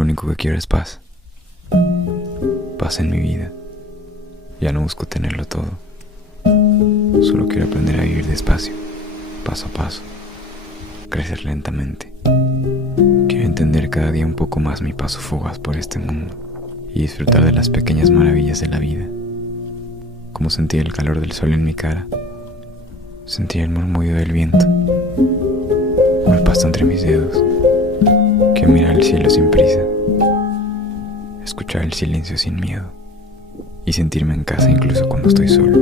Lo único que quiero es paz. Paz en mi vida. Ya no busco tenerlo todo. Solo quiero aprender a vivir despacio, paso a paso, crecer lentamente. Quiero entender cada día un poco más mi paso fugaz por este mundo y disfrutar de las pequeñas maravillas de la vida, como sentir el calor del sol en mi cara, sentir el murmullo del viento o el pasto entre mis dedos. Quiero mirar el cielo sin prisa, escuchar el silencio sin miedo y sentirme en casa incluso cuando estoy solo.